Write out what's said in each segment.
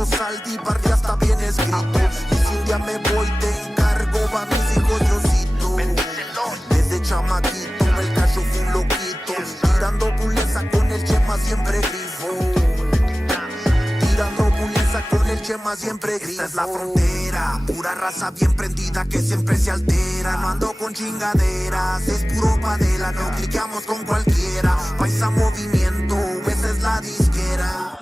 Todo saldi, par ya está bien escrito. Y si un día me voy, te encargo, pa' mis hijos Diosito. Desde chamaquito, el Cacho fue un loquito. Tirando puleza con el Chema siempre grifo. Tirando puleza con el Chema siempre grifo. Esta es la frontera, pura raza bien prendida que siempre se altera. No ando con chingaderas, es puro padela. No cliqueamos con cualquiera. Paisa Movimiento, esa es la disquera.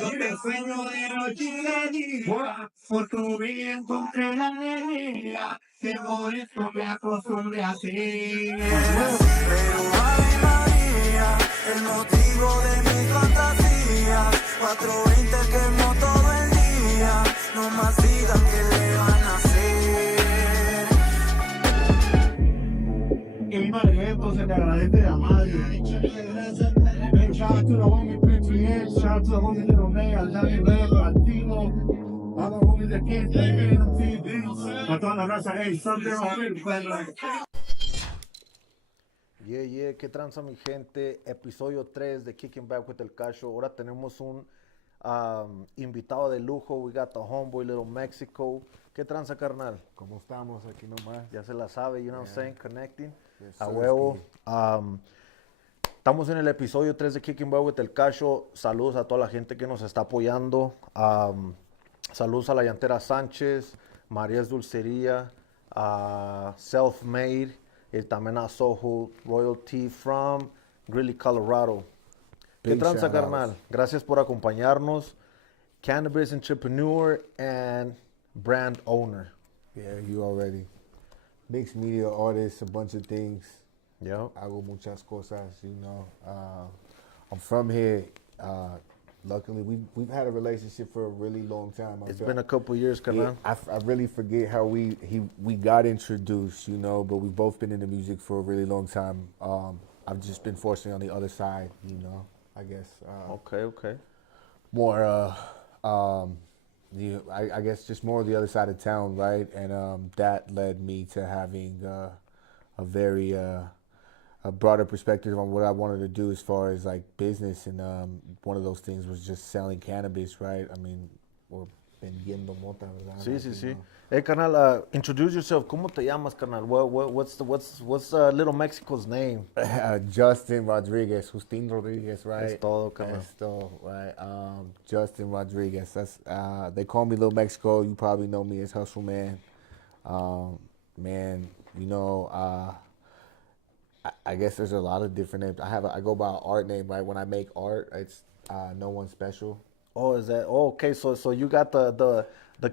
Vive sueño de noche y de día, por tu vida encontré la alegría, que por eso me acostumbré a ti. Pero Ave María, el motivo de mis fantasías, 420 quemó todo el día, no más digan que le van a hacer. Y para esto se te agradece la madre. Shout out to the homie 58, shout out to the homie Little May, al Dani Red, al Timo, a los homies de Kids, en TV, a toda la raza, hey, Sunday homie, Yeah, ¿qué tranza mi gente? Episodio 3 de Kicking Back with el Cacho. Ahora tenemos un invitado de lujo. We got the homeboy Little Mexico. ¿Qué tranza, carnal? ¿Cómo estamos aquí nomás? Ya se la sabe, you know what I'm saying, connecting. Yes, A sir, huevo. Estamos en el episodio 3 de Kicking Back with el Cacho. Saludos a toda la gente que nos está apoyando. Saludos a la llantera Sánchez, María's Dulcería, Self Made, y también a Soho Royalty from Greeley, Colorado. ¿Qué tranza, carnal? Gracias por acompañarnos. Cannabis entrepreneur and brand owner. Yeah, you already. Mixed media artist, a bunch of things. Yep. Hago muchas cosas, you know. I'm from here. Luckily, we've had a relationship for a really long time. It's been a couple years, carnal. I really forget how we got introduced, you know, but we've both been in the music for a really long time. I've just been fortunately on the other side, you know, I guess. Okay. More, I guess just more of the other side of town, right? And that led me to having a very a broader perspective on what I wanted to do as far as like business, and one of those things was just selling cannabis, right? I mean, or vendiendo mota, ¿verdad? Sí. Hey, carnal, introduce yourself. ¿Cómo te llamas, carnal? What's Little Mexico's name? Justin Rodriguez, Justin Rodriguez, right? Es todo, carnal. That's todo, right? Justin Rodriguez. That's they call me Little Mexico. You probably know me as Hustle Man. Man, you know, I guess there's a lot of different names. I go by an art name, right? When I make art, it's No One Special. Oh, is that? Oh, okay. So you got the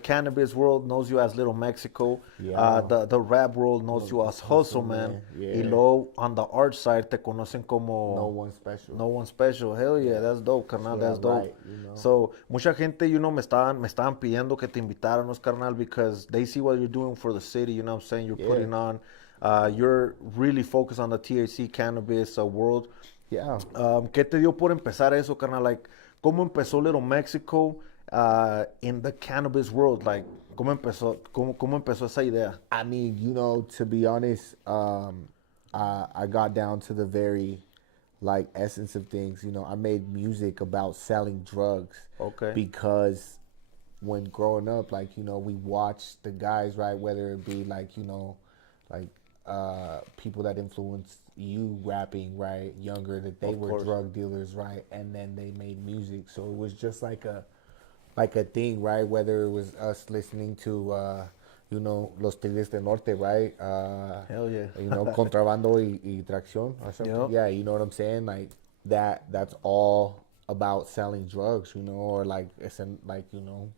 cannabis world knows you as Little Mexico. Yeah. The rap world knows you as Hustle Man. Yeah. Y luego on the art side te conocen como No One Special. No One Special. Hell yeah, that's dope, carnal. Yeah, That's dope. right, you know. So mucha gente, me estaban pidiendo que te invitáramos, carnal, because they see what you're doing for the city. You know what I'm saying? You're putting on. You're really focused on the THC cannabis world. Yeah. ¿Qué te dio por empezar eso, carnal? Like, ¿cómo empezó Little Mexico in the cannabis world? Like, ¿cómo empezó esa idea? I mean, you know, to be honest, I got down to the very, like, essence of things. You know, I made music about selling drugs. Okay. Because when growing up, like, you know, we watched the guys, right, whether it be, like, you know, like, people that influenced you rapping, right, younger, that they were drug dealers, right, and then they made music. So it was just like a thing, right, whether it was us listening to, you know, Los Tigres del Norte, right, Hell yeah. you know, Contrabando y Tracción or something. Yep. Yeah, you know what I'm saying? Like, that's all about selling drugs, you know, or like, you know,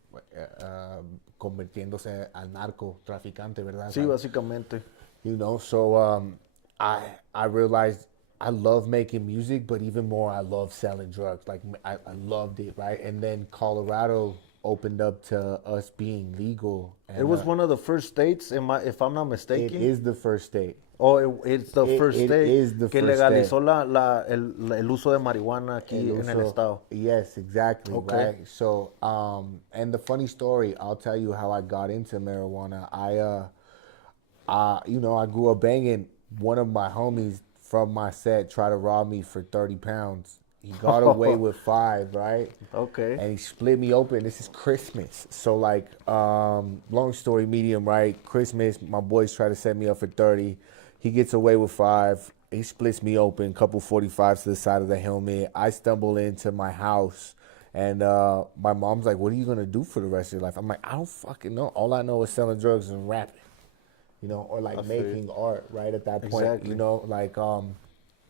convirtiéndose al narco traficante, ¿verdad? Sí, básicamente. You know, so I realized I love making music, but even more I love selling drugs. Like, I loved it, right? And then Colorado opened up to us being legal. And, it was one of the first states, if I'm not mistaken. It is the first state. Oh, it's the first state is the que first legalizó state. el uso de marihuana aquí en el estado. Yes, exactly, Okay. right? So, and the funny story, I'll tell you how I got into marijuana. You know, I grew up banging. One of my homies from my set tried to rob me for 30 pounds. He got away with 5, right? Okay. And he split me open. This is Christmas. So like, long story medium, right? Christmas, my boys try to set me up for 30. He gets away with 5. He splits me open, couple 45s to the side of the helmet. I stumble into my house, and my mom's like, what are you going to do for the rest of your life? I'm like, I don't fucking know. All I know is selling drugs and rapping, you know, or like making art, right, at that point, Exactly. you know, like,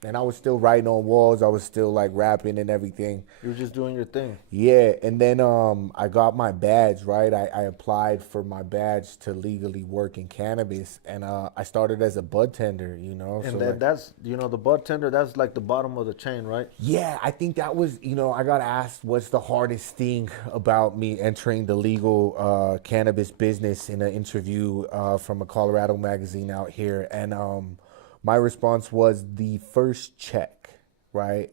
and I was still writing on walls. I was still like rapping and everything. You're just doing your thing. Yeah, and then I got my badge, right? I applied for my badge to legally work in cannabis, and I started as a bud tender, you know. And so then like, that's, you know, the bud tender, that's like the bottom of the chain, right? yeah, I think that was, you know, I got asked what's the hardest thing about me entering the legal cannabis business in an interview from a Colorado magazine out here, and my response was the first check, right?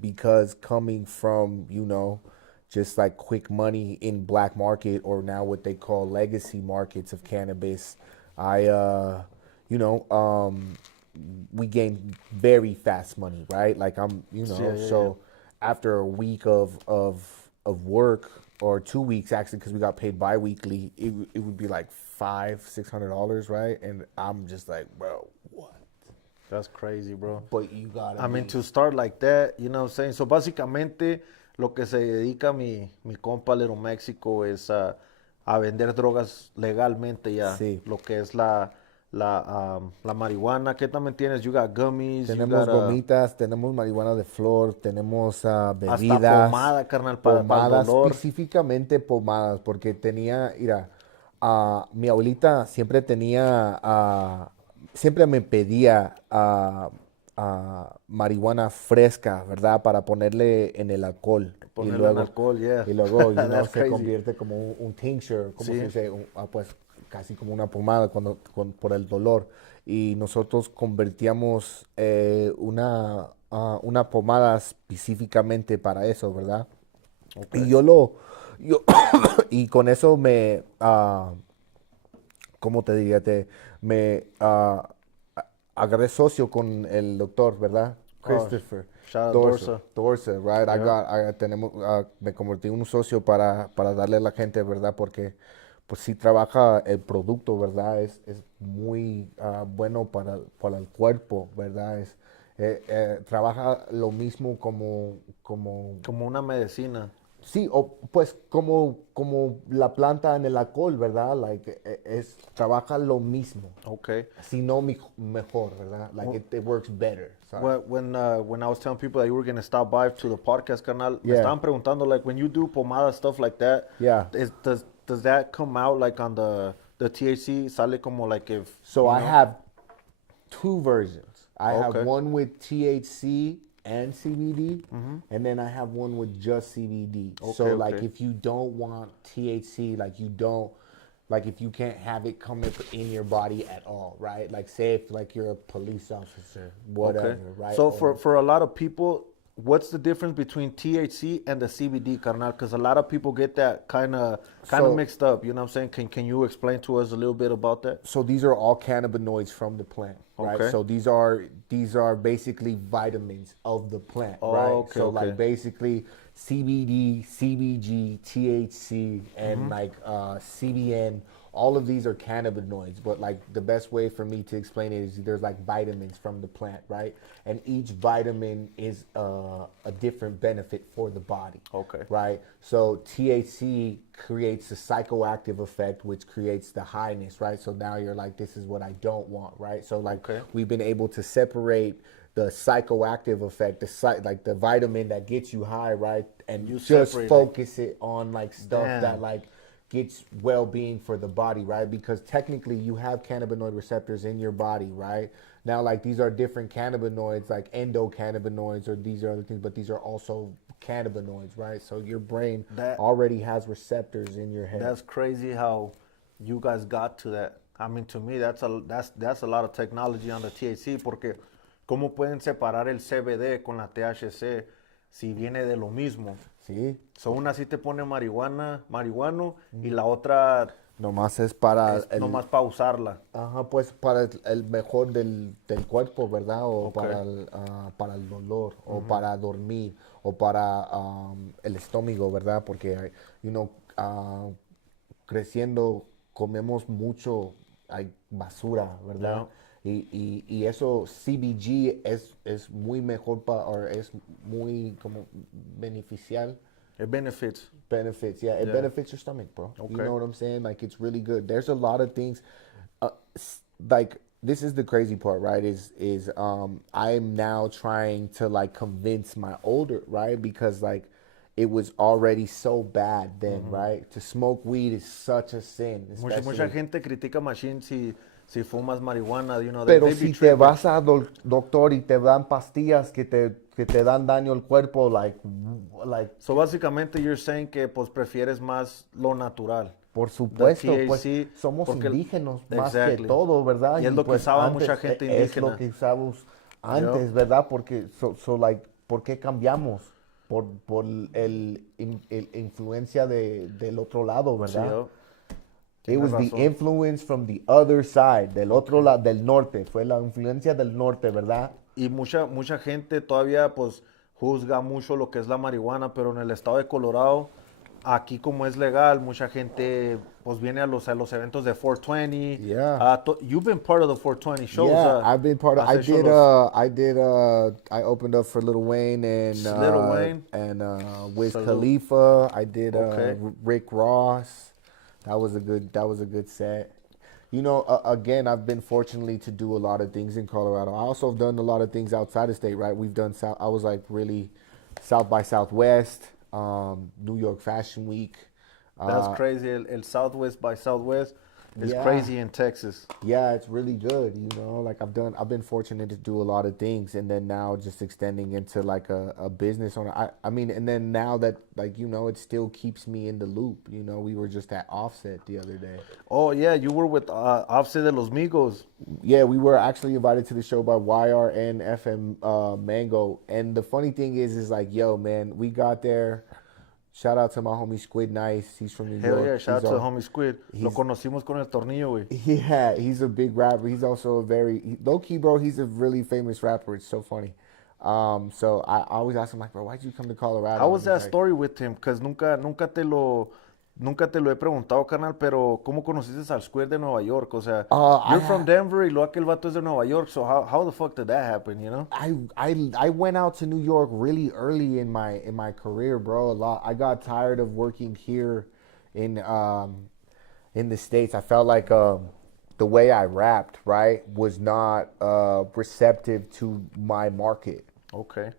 Because coming from, you know, just like quick money in black market, or now what they call legacy markets of cannabis, you know, we gain very fast money, right? Like I'm, you know, so after a week of work, or 2 weeks actually, because we got paid bi-weekly, it would be like $500-$600, right? And I'm just like, bro, what? That's crazy, bro. But you gotta. I mean, to start like that, you know what I'm saying? So, básicamente, lo que se dedica mi compa LIL MEXICO es a vender drogas legalmente ya. Sí. Lo que es la marihuana. ¿Qué también tienes? You got gummies. Tenemos you got, gomitas, tenemos marihuana de flor, tenemos bebidas. hasta pomada, carnal, para el pomadas, dolor. específicamente pomadas, porque tenía, mira, mi abuelita siempre tenía, siempre me pedía marihuana fresca, ¿verdad? Para ponerle en el alcohol. Ponerle en alcohol, yeah. Y luego, you know, That's se crazy. convierte como un tincture, ¿cómo Sí. se dice? Pues casi como una pomada por el dolor. Y nosotros convertíamos una pomada específicamente para eso, ¿verdad? Okay. Y y con eso me, ¿cómo te diría? Me agarré socio con el doctor, ¿verdad? Christopher. shout out Dorsa, right? Yeah. Me convertí en un socio para darle a la gente, ¿verdad? Porque pues sí trabaja el producto, ¿verdad? Es muy bueno para el cuerpo, ¿verdad? Trabaja lo mismo como una medicina. sí, o pues como la planta en el alcohol, ¿verdad? Like, trabaja lo mismo. Okay. Si no mejor, ¿verdad? Like it works better. Sorry. When I was telling people that you were going to stop by to the podcast, carnal, me Yeah. estaban preguntando, like, when you do pomada, stuff like that, Yeah. Does that come out, like, on the THC? Sale como, like, if... So I know? have 2 versions. I Okay. have one with THC and CBD, and then I have one with just CBD. So like okay. if you don't want THC, like if you can't have it come up in your body at all, right? Like say if like you're a police officer, whatever, right? So for a lot of people, what's the difference between THC and the CBD, carnal? Because a lot of people get that kind of mixed up. You know what I'm saying? Can you explain to us a little bit about that? So these are all cannabinoids from the plant, right? Okay. So these are basically vitamins of the plant, right? Okay, so okay. like basically CBD, CBG, THC, and like CBN. All of these are cannabinoids, but like the best way for me to explain it is there's like vitamins from the plant, right? And each vitamin is a different benefit for the body. Okay. Right? So THC creates a psychoactive effect, which creates the highness, right? So now you're like, this is what I don't want, right? So like we've been able to separate the psychoactive effect, like the vitamin that gets you high, right? And you just focus it on like stuff that like gets well-being for the body, right? Because technically you have cannabinoid receptors in your body, right? Now, like these are different cannabinoids, like endocannabinoids, or these are other things, but these are also cannabinoids, right? So your brain already has receptors in your head. That's crazy how you guys got to that. I mean, to me, that's a lot of technology on the THC, porque ¿cómo pueden separar el CBD con la THC si viene de lo mismo? Sí. So una sí te pone marihuano y la otra Nomás es para Es nomás para usarla. ajá, pues para el mejor del cuerpo, ¿verdad? O Ok. para el dolor, o para dormir, o para el estómago, ¿verdad? Porque, you know, creciendo comemos mucho, hay basura, ¿verdad? Yeah. Y eso CBG es muy mejor o es muy como beneficial. It benefits. Benefits, yeah, it Yeah. benefits your stomach, bro. You Okay. know what I'm saying? Like it's really good. There's a lot of things, like this is the crazy part, right? Is I'm now trying to like convince my older, right? Because like it was already so bad then, right? To smoke weed is such a sin, Mucha especially. gente critica Machine si fumas marihuana, you know, Pero they be si te tripping. vas a doctor y te dan pastillas que te dan daño al cuerpo, like So básicamente you're saying que pues prefieres más lo natural. por supuesto, THC, pues somos porque- indígenas más Exactly. que todo, ¿verdad? Y es lo que pues, usaba antes, mucha gente es lo indígena. que usábamos antes, ¿verdad? Porque, like, ¿por qué cambiamos? Por el influencia del otro lado, Sí, ¿verdad? yo- It tienes was the razón. influence from the other side, del otro lado, del norte. Fue la influencia del norte, ¿verdad? Y mucha gente todavía pues juzga mucho lo que es la marihuana, pero en el estado de Colorado, aquí como es legal, mucha gente pues viene a los eventos de 420. Yeah. You've been part of the 420 shows. Yeah, I've been part of. has hecho los- I opened up for Lil Wayne and Lil Wayne. Wiz Salute. Khalifa. I did Okay. Rick Ross. That was a good set. You know, again, I've been fortunately to do a lot of things in Colorado. I also have done a lot of things outside of state. Right, we've done South. I was like really South by Southwest, New York Fashion Week. That's crazy. El Southwest by Southwest is Yeah. crazy in Texas. Yeah, it's really good. You know, like I've been fortunate to do a lot of things, and then now just extending into like a business owner. I mean, and then now that like you know, it still keeps me in the loop. You know, we were just at Offset the other day. Oh yeah, you were with Offset de los Migos. Yeah, we were actually invited to the show by YR and FM Mango, and the funny thing is like, yo, man, we got there. Shout out to my homie Squid Nice. He's from New Hell York. yeah, shout out He's to all- Homie Squid. Lo conocimos con el tornillo, güey. Yeah, he's a big rapper. He's also a low key, bro. He's a really famous rapper. It's so funny. So I always ask him like, bro, why'd you come to Colorado? How was And that he's like, story with him? Because nunca te lo he preguntado, carnal, pero ¿cómo conociste al Squid de Nueva York? O sea, you're from Denver y luego aquel vato es de Nueva York, so how the fuck did that happen, you know? I went out to New York really early in my career, bro. I got tired of working here in the States. I felt like the way I rapped, right, was not receptive to my market. Okay.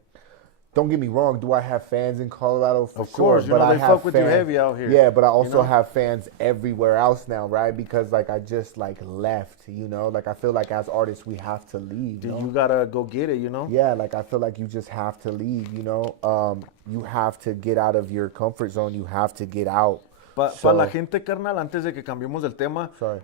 Don't get me wrong. Do I have fans in Colorado? For Of course, sure, you know, I they have fuck with you fans- heavy out here, Yeah, but I you also know? have fans everywhere else now, right? Because like I just like left, you know. Like I feel like as artists we have to leave. You know? You gotta go get it, you know? Yeah, like I feel like you just have to leave. You know, you have to get out of your comfort zone. You have to get out. Para So- la gente, carnal, antes de que cambiemos el tema, Sorry.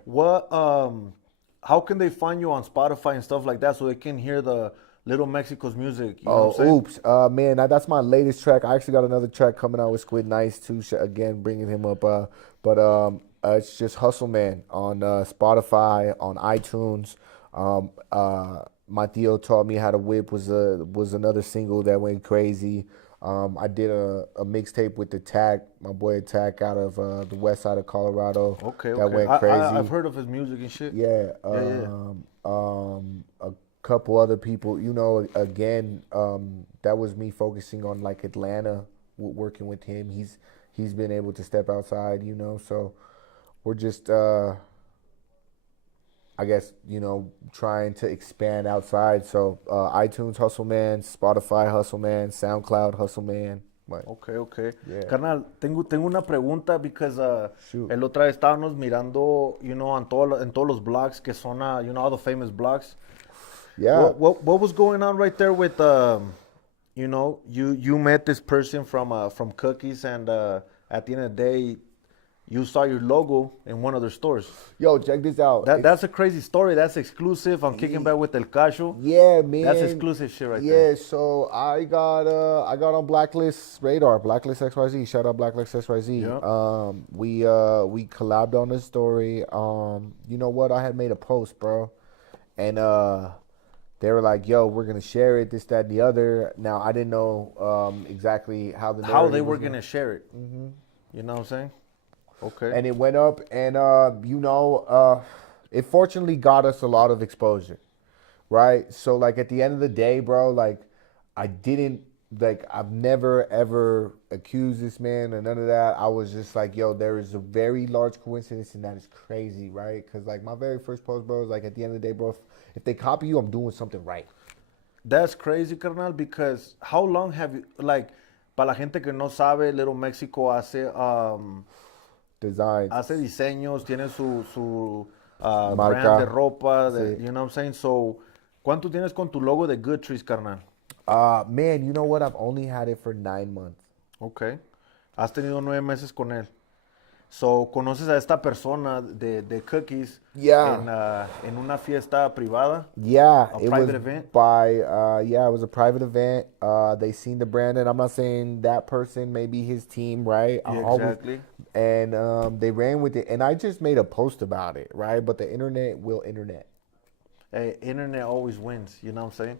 how can they find you on Spotify and stuff like that so they can hear the Little Mexico's music? You know what I'm saying? Oops, man, that's my latest track. I actually got another track coming out with Squid Nice too. Again, bringing him up. But it's just Hustle Man on Spotify, on iTunes. My Theo taught me how to whip was another single that went crazy. I did a mixtape with the Tack, my boy Tack out of the west side of Colorado. Okay, That okay. went crazy. I've heard of his music and shit. Yeah. A couple other people, you know, again, that was me focusing on like Atlanta, working with him. He's been able to step outside, you know, so we're just, I guess, you know, trying to expand outside. So iTunes Hustle Man, Spotify Hustle Man, SoundCloud Hustle Man. But, Okay. Yeah. Carnal, tengo una pregunta because Shoot. el otra vez estábamos mirando, you know, en todos los blogs que son, you know, all the famous blogs. yeah. What was going on right there with, you know, you met this person from Cookies and at the end of the day, you saw your logo in one of their stores. Yo, check this out. That's a crazy story. That's exclusive. I'm kicking back with El Cacho. Yeah, man. That's exclusive shit right there. Yeah, so I got on Blacklist radar, Blacklist XYZ. Shout out Blacklist XYZ. Yeah. We collabed on this story. You know what? I had made a post, bro, and they were like, "Yo, we're gonna share it, this, that, and the other." Now I didn't know exactly how they were gonna share it. Mm-hmm. You know what I'm saying? Okay. And it went up, and it fortunately got us a lot of exposure, right? So like at the end of the day, bro, like I've never ever accused this man or none of that. I was just like, yo, there is a very large coincidence, and that is crazy, right? Because like my very first post, bro, is like at the end of the day, bro, if they copy you, I'm doing something right. That's crazy, carnal, because how long have you, like, para la gente que no sabe, Little Mexico hace designs. Hace diseños, tiene su Marca. brand de ropa, Sí. you know what I'm saying? So, ¿cuánto tienes con tu logo de Good Trees, carnal? Man, you know what? I've only had it for 9 months. Okay. Has tenido 9 meses con él. So, ¿conoces a esta persona de Cookies Yeah. en una fiesta privada? Yeah, A it private was event? it was a private event. They seen the brand, and I'm not saying that person, maybe his team, right? Yeah, exactly. And they ran with it, and I just made a post about it, right? But the internet will internet. Hey, internet always wins, you know what I'm saying?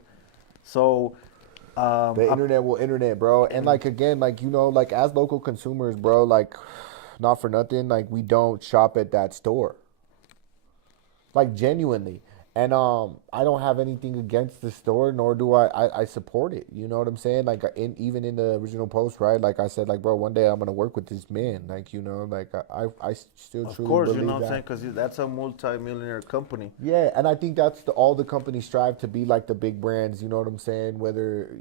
So, The internet will internet, bro. And like again, like like as local consumers, bro, like not for nothing, like we don't shop at that store. Like genuinely. And I don't have anything against the store, nor do I support it. You know what I'm saying? Like even in the original post, right? Like I said, like bro, one day I'm gonna work with this man. Like like I still of truly course, believe you know what I'm that. saying? Because that's a multi-millionaire company. Yeah, and I think that's all the companies strive to be like the big brands. You know what I'm saying? Whether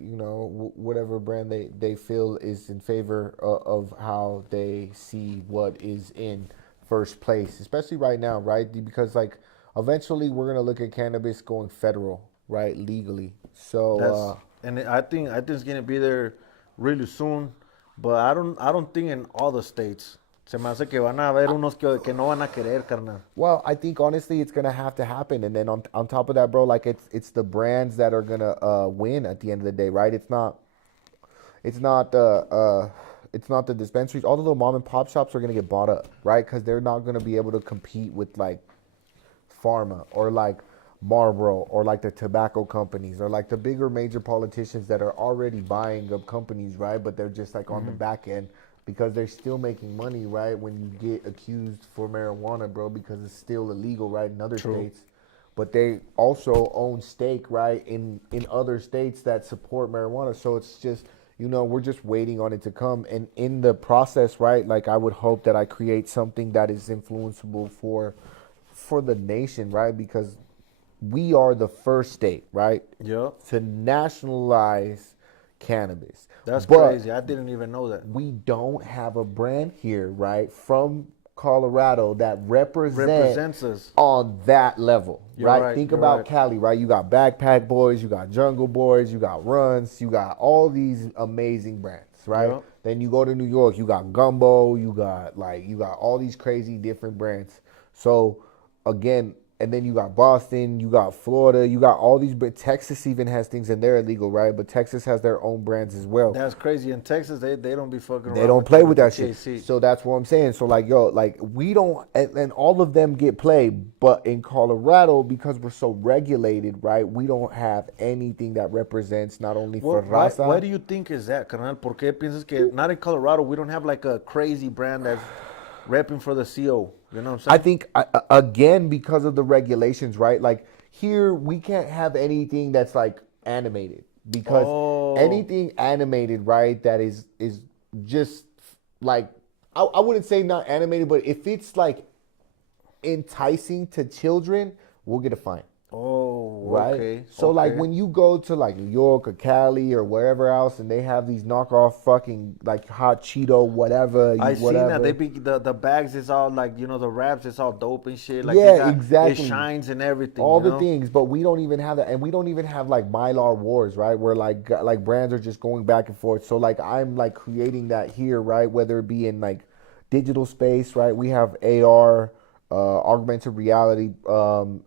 whatever brand they feel is in favor of how they see what is in first place, especially right now, right? Because like eventually we're gonna look at cannabis going federal, right, legally. So and I think it's gonna be there really soon, but I don't think in all the states. Se me hace que van a haber unos que no van a querer, carnal. well, I think honestly it's gonna have to happen, and then on top of that, bro, like it's the brands that are gonna win at the end of the day, right? It's not the dispensaries. All the little mom and pop shops are gonna get bought up, right? Because they're not gonna be able to compete with like Pharma or like Marlboro or like the tobacco companies or like the bigger major politicians that are already buying up companies, right? But they're just like on the back end because they're still making money, right? When you get accused for marijuana, bro, because it's still illegal, right, in other states. But they also own stake, right, in other states that support marijuana. So it's just, we're just waiting on it to come. And in the process, right, like I would hope that I create something that is influenceable for the nation, right? Because we are the first state, right? Yeah. To nationalize cannabis. That's But crazy. I didn't even know that. we don't have a brand here, right, from Colorado that Represents us on that level, You're right? right, Think you're about right. Cali, right? You got Backpack Boys, you got Jungle Boys, you got Runs, you got all these amazing brands, right? Yeah. Then you go to New York, you got Gumbo, you got all these crazy different brands. So again, and then you got Boston, you got Florida, you got all these, but Texas even has things and they're illegal, right? But Texas has their own brands as well. That's crazy. In Texas, they don't be fucking around. They don't play with that the shit. THC. So that's what I'm saying. So like, yo, like we don't, and all of them get played, but in Colorado, because we're so regulated, right, we don't have anything that represents not only for raza. Why do you think is that, carnal? ¿Por qué piensas que not in Colorado we don't have like a crazy brand that's repping for the CO? You know what I'm saying? I think, again, because of the regulations, right? Like here, we can't have anything that's like animated because anything animated, right, that is just like, I wouldn't say not animated, but if it's like enticing to children, we'll get a fine. Oh, Right. okay. So like okay. when you go to like New York or Cali or wherever else, and they have these knockoff fucking like hot Cheeto whatever. I seen whatever. that they be the bags is all like the wraps is all dope and shit. Like Yeah, exactly. It shines and everything. all you the know? things, but we don't even have that, and we don't even have like Mylar wars, right? Where like brands are just going back and forth. So like I'm like creating that here, right? Whether it be in like digital space, right? We have AR, augmented reality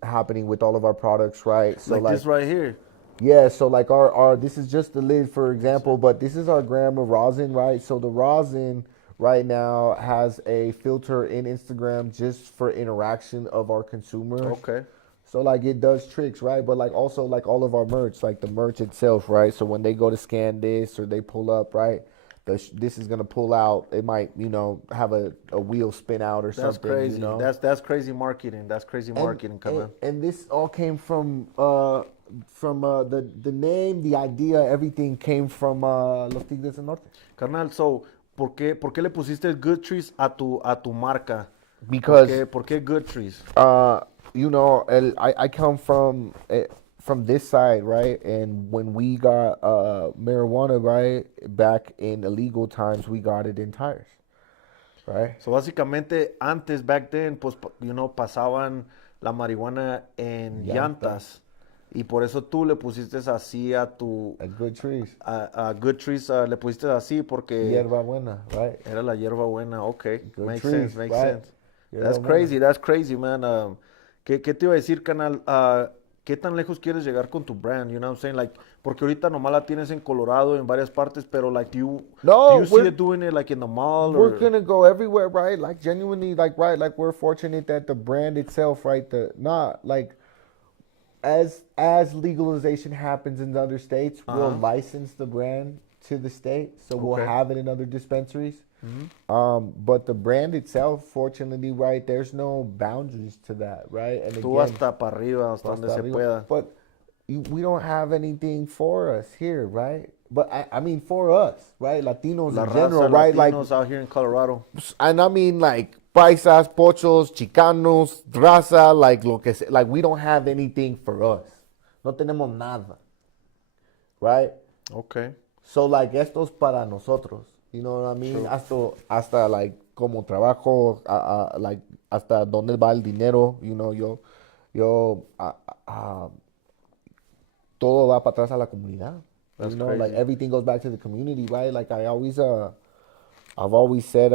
happening with all of our products, right? So like this right here. yeah, so like our this is just the lid, for example, but this is our gram of rosin, right? So the rosin right now has a filter in Instagram just for interaction of our consumers. Okay. So like it does tricks, right? But like also like all of our merch, like the merch itself, right? So when they go to scan this or they pull up, right? This is gonna pull out. It might, have a wheel spin out or That's something. crazy. That's crazy marketing. That's crazy marketing, carnal. And this all came from the name, the idea, everything came from Los Tigres del Norte. Carnal, so, ¿por qué le pusiste Good Trees a tu marca? Because ¿Por qué Good Trees? I come from this side, right? And when we got marijuana, right, back in illegal times, we got it in tires, right? So, básicamente, antes, back then, pues, pasaban la marihuana en llantas. Y por eso tú le pusiste así a tu... A Good Trees. A Good Trees le pusiste así porque... Hierba buena, right? Era la hierba buena, okay. Good Makes trees, sense, makes right? sense. Hierba That's crazy, man. ¿Qué te iba a decir, canal? ¿Qué tan lejos quieres llegar con tu brand? You know what I'm saying? Like, porque ahorita nomás la tienes en Colorado, en varias partes, pero like, do you see it doing it like in the mall? We're gonna go everywhere, right? Like genuinely, like, right? Like we're fortunate that the brand itself, right? As legalization happens in other states, we'll license the brand to the state, so we'll have it in other dispensaries. But the brand itself, fortunately, right, there's no boundaries to that, right? And Tú hasta para arriba, hasta donde se pueda. But we don't have anything for us here, right? But I mean, for us, right? Latinos La in raza, general, right? Latinos out here in Colorado. And I mean, like, paisas, pochos, chicanos, raza, like, lo que sea. Like, we don't have anything for us. No tenemos nada, right? Okay. So, like, esto es para nosotros. You know what I mean? Hasta like, como trabajo, like, hasta dónde va el dinero, todo va para atrás a la comunidad. That's like, crazy. everything goes back to the community, right? Like, I've always said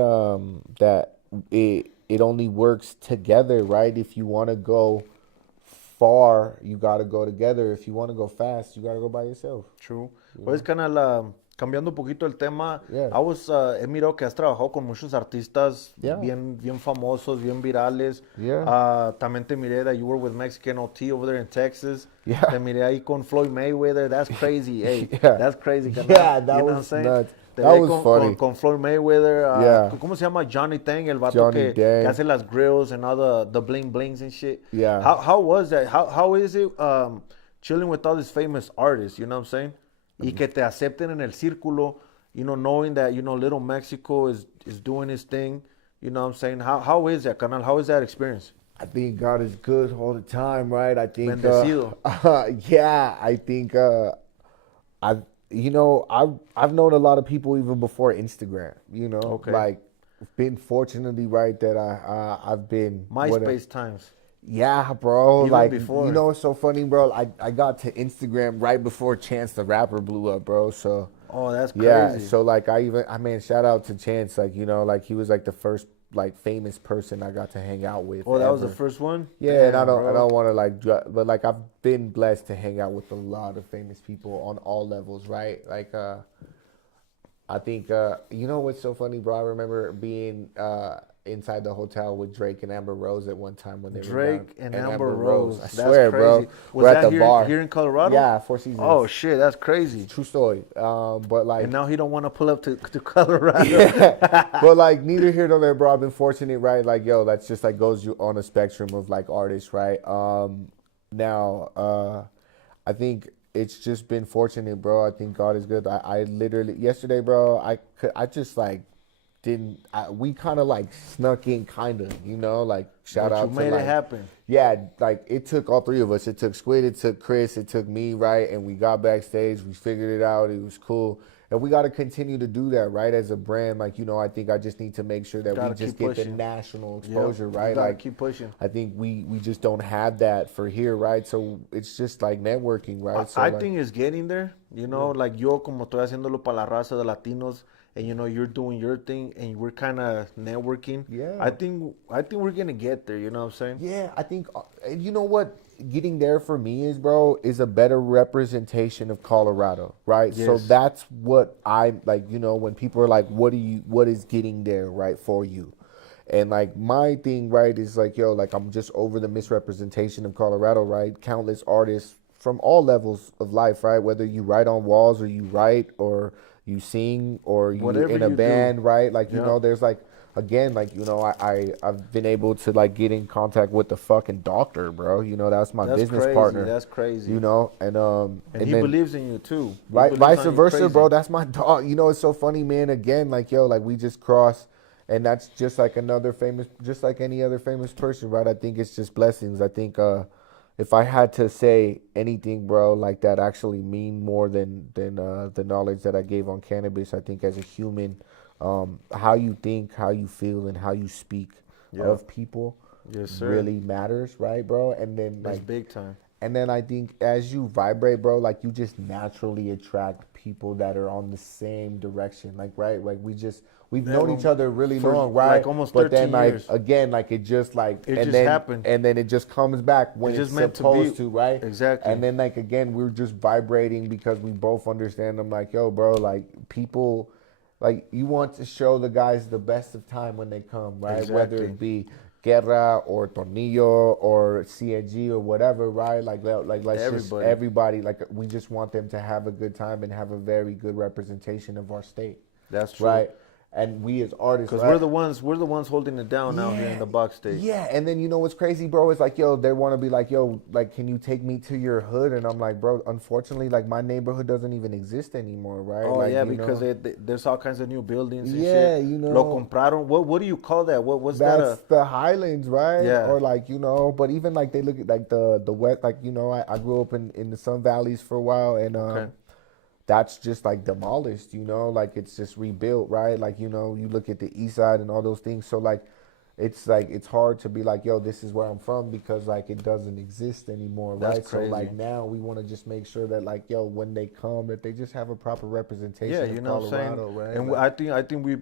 that it only works together, right? If you want to go far, you got to go together. If you want to go fast, you got to go by yourself. True. Pues, canal, cambiando un poquito el tema, Yeah. he mirado que has trabajado con muchos artistas Yeah. bien famosos, bien virales. Yeah. También te miré that you were with Mexican OT over there in Texas. Yeah. Te miré ahí con Floyd Mayweather. That's crazy. Hey, Yeah. that's crazy. Carnal. Yeah, that You know what I'm was saying? nuts. Te That vi was funny. Con Floyd Mayweather. Yeah. ¿Cómo se llama? Johnny Tang, el vato Johnny que Tang. hace las grills and all the bling blings and shit. Yeah. How was that? How is it chilling with all these famous artists? You know what I'm saying? Y que te acepten en el círculo, knowing that, Little Mexico is doing his thing. You know what I'm saying? How is that, carnal? How is that experience? I think God is good all the time, right? I think Bendecido. yeah, I think I've known a lot of people even before Instagram, Okay. like been fortunately, right, that I've been MySpace times. Yeah, bro. Even like before. It's so funny, bro. I got to Instagram right before Chance the Rapper blew up, bro. So Oh, that's crazy. yeah, so like shout out to Chance, like like he was like the first like famous person I got to hang out with. Oh, that was the ever. first one? Yeah, and Damn, I bro. don't want to like, but like I've been blessed to hang out with a lot of famous people on all levels, right? Like, I think what's so funny, bro? I remember being inside the hotel with Drake and Amber Rose at one time when they were Drake down, and Amber Rose. I That's swear, crazy. bro. Was We're that at the bar here in Colorado? Yeah, Four Seasons. Oh, shit, that's crazy. True story. But like, And now he don't want to pull up to Colorado. yeah. But like neither here nor there, bro. I've been fortunate, right? Like, yo, that's just like goes you on a spectrum of like artists, right? Now, I think it's just been fortunate, bro. I think God is good. I literally yesterday, bro. I just like we kind of like snuck in, kind of, like shout But out you to made like, it happen. Yeah, like it took all three of us. It took Squid, it took Chris, it took me, right? And we got backstage. We figured it out. It was cool. And we got to continue to do that, right? As a brand, like, you know, I think I just need to make sure that we Gotta just keep get the pushing. national Yep, exposure, you right? gotta Like, keep pushing. I think we just don't have that for here, right? So it's just like networking, right? So I like, think it's getting there, you know, like yo como estoy haciéndolo para la raza de Latinos, and you know you're doing your thing, and we're kind of networking. Yeah. I think we're gonna get there. You know what I'm saying? yeah, I think, and you know what? Getting there for me is, bro, is a better representation of Colorado, right? So Yes. that's what I like, you know, when people are like, what is getting there, right, for you? And like my thing, right, is like, yo, like I'm just over the misrepresentation of Colorado, right? Countless artists from all levels of life, right? Whether you write on walls or you write or you sing or you Whatever in a you do. band, right? Like, you Yeah. know, there's like, again, like, you know, I've been able to like get in contact with the fucking doctor, bro. You know, that's my That's business crazy. partner. That's crazy. You know, and he then believes in you too. He right, believes vice on you versa, crazy. bro. That's my dog. You know, it's so funny, man. Again, like, yo, like we just crossed, and that's just like another famous, just like any other famous person, right? I think it's just blessings. I think if I had to say anything, bro, like that actually mean more than the knowledge that I gave on cannabis. I think as a human, how you think, how you feel, and how you speak Yeah. of people Yes, sir. really matters, right, bro? And then That's like big time. and then I think as you vibrate, bro, like you just naturally attract people that are on the same direction. Like, right? Like we've known each other really for, long, right? like, almost but then 13 like years. again, like it just like It and just then happened. and then it just comes back when It's it's just meant to supposed be. to, right? Exactly. And then like again, we're just vibrating because we both understand. I'm like, yo, bro, like people like you want to show the guys the best of time when they come, right? Whether Exactly. it be Guerra or Tornillo or CNG or whatever, right? Like let's just Everybody. everybody like we just want them to have a good time and have a very good representation of our state, That's true. right? And we as artists, Because right? we're the ones holding it down out here in the box state. Yeah, and then you know what's crazy, bro? It's like, yo, they want to be like, yo, like, can you take me to your hood? And I'm like, bro, unfortunately, like, my neighborhood doesn't even exist anymore, right? Oh like, yeah, you because know, there's all kinds of new buildings and Yeah, shit. you know. Lo compraron. What do you call that? What's that's that? the Highlands, right? Yeah. Or like, you know, but even like they look at like the west, like, you know, I grew up in the Sun Valleys for a while, and Okay. that's just like demolished, you know, like it's just rebuilt, right? Like, you know, you look at the east side and all those things. So like it's hard to be like, yo, this is where I'm from because like it doesn't exist anymore, That's right? crazy. So like now we want to just make sure that like, yo, when they come, that they just have a proper representation Yeah, of you know what I'm saying. Colorado, right? And Like, I think we've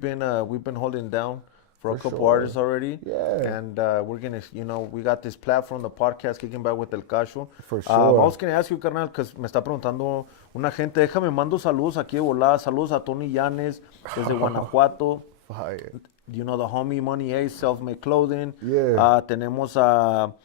been holding down for a For couple sure. artists already. Yeah. And we're gonna, you know, we got this platform, the podcast, Kicking Back with El Cacho. For I sure. was gonna ask you, carnal, because me está preguntando una gente, déjame mando saludos aquí de volada. Saludos a Tony Llanes desde Guanajuato. fire. You know, the homie Money Ace, Self-Made Clothing. Yeah. Tenemos a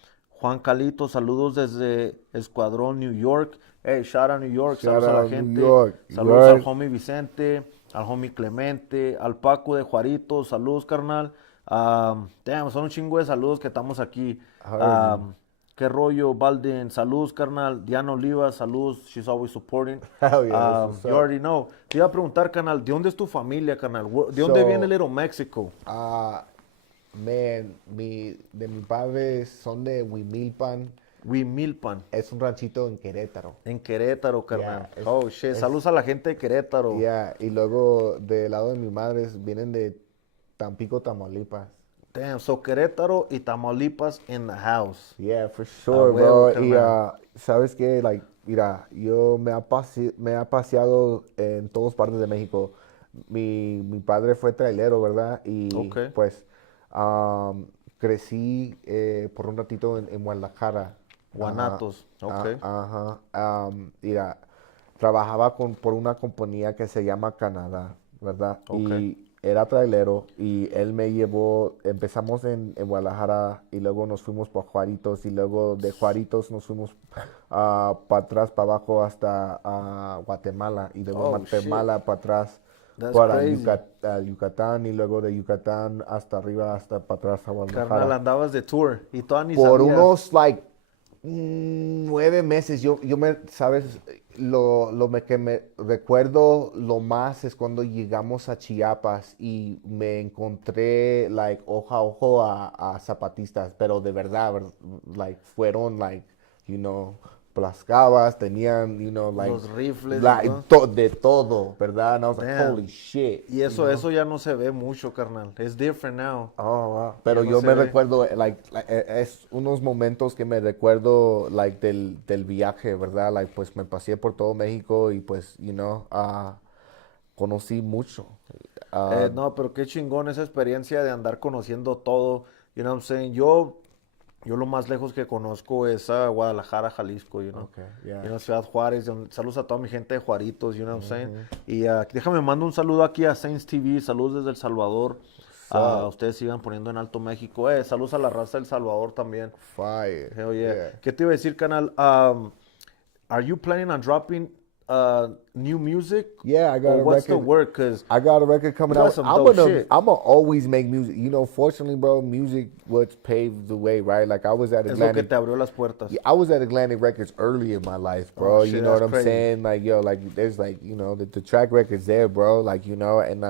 Juan Calito, saludos desde Escuadrón, New York. Hey, shout out New York, Shout saludos a la out New gente. York, Saludos al right? homie Vicente, al homie Clemente, al Paco de Juarito, saludos, carnal. Damn, son un chingo de saludos que estamos aquí. Heard Qué rollo, Balden, saludos, carnal. Diana Oliva, saludos, she's always supporting. Hell yeah, that's what's You up. already know. Te iba a preguntar, carnal, ¿de dónde es tu familia, carnal? ¿De dónde So, viene Little Mexico? Man, de mi padre son de Huimilpan. Huimilpan, Es un ranchito en Querétaro. en Querétaro, carnal. Yeah, Oh, shit. Saludos a la gente de Querétaro. Yeah, y luego del lado de mi madre vienen de Tampico, Tamaulipas. Damn, so Querétaro y Tamaulipas in the house. Yeah, for sure, huevo, bro. Y carnal. sabes qué, like, mira, yo me ha paseado en todas partes de México. Mi padre fue trailero, ¿verdad? Y Ok. pues crecí por un ratito en Guadalajara. Guanatos, ok. Mira, trabajaba por una compañía que se llama Canadá, ¿verdad? Ok. Y era trailero y él me llevó, empezamos en Guadalajara y luego nos fuimos por Juaritos y luego de Juaritos nos fuimos para atrás, para abajo hasta Guatemala y de Oh, Guatemala para atrás That's para crazy. Yucatán y luego de Yucatán hasta arriba, hasta para atrás a Guadalajara. Carnal, andabas de tour y toda ni Por sabías. unos, 9 meses, yo me, ¿sabes? Que me recuerdo lo más es cuando llegamos a Chiapas y me encontré, ojo a ojo a zapatistas, pero de verdad, fueron, you know, las cavas tenían, you know, like, Los rifles, like ¿no? de todo, ¿verdad? And I was like, Damn. holy shit. Y eso ya no se ve mucho, carnal. It's different now. Oh, wow. Pero Ya no yo se me ve. recuerdo, es unos momentos que me recuerdo, like, del viaje, ¿verdad? Like, pues me pasé por todo México y pues, you know, conocí mucho. No, pero qué chingón esa experiencia de andar conociendo todo. You know what I'm saying? Yo lo más lejos que conozco es a Guadalajara, Jalisco, you know. Okay, yeah. You know, Ciudad Juárez. Saludos a toda mi gente de Juaritos, you know what I'm saying? Y déjame mando un saludo aquí a Saints TV. Saludos desde El Salvador. Ustedes sigan poniendo en alto México. Saludos a la raza del Salvador también. Fire. Hell yeah. Yeah. ¿Qué te iba a decir, canal? Are you planning on dropping new music? Yeah, I got or a what's the record. work? Cause I got a record coming you got out. some I'm dope gonna shit. always make music. You know, fortunately, bro, music what paved the way, right? Like I was at es lo que Atlantic. te abrió las puertas. Yeah, I was at Atlantic Records early in my life, bro. Oh, You shit, know what that's I'm crazy. saying? Like, yo, like there's like, you know, the track records there, bro. Like, you know, and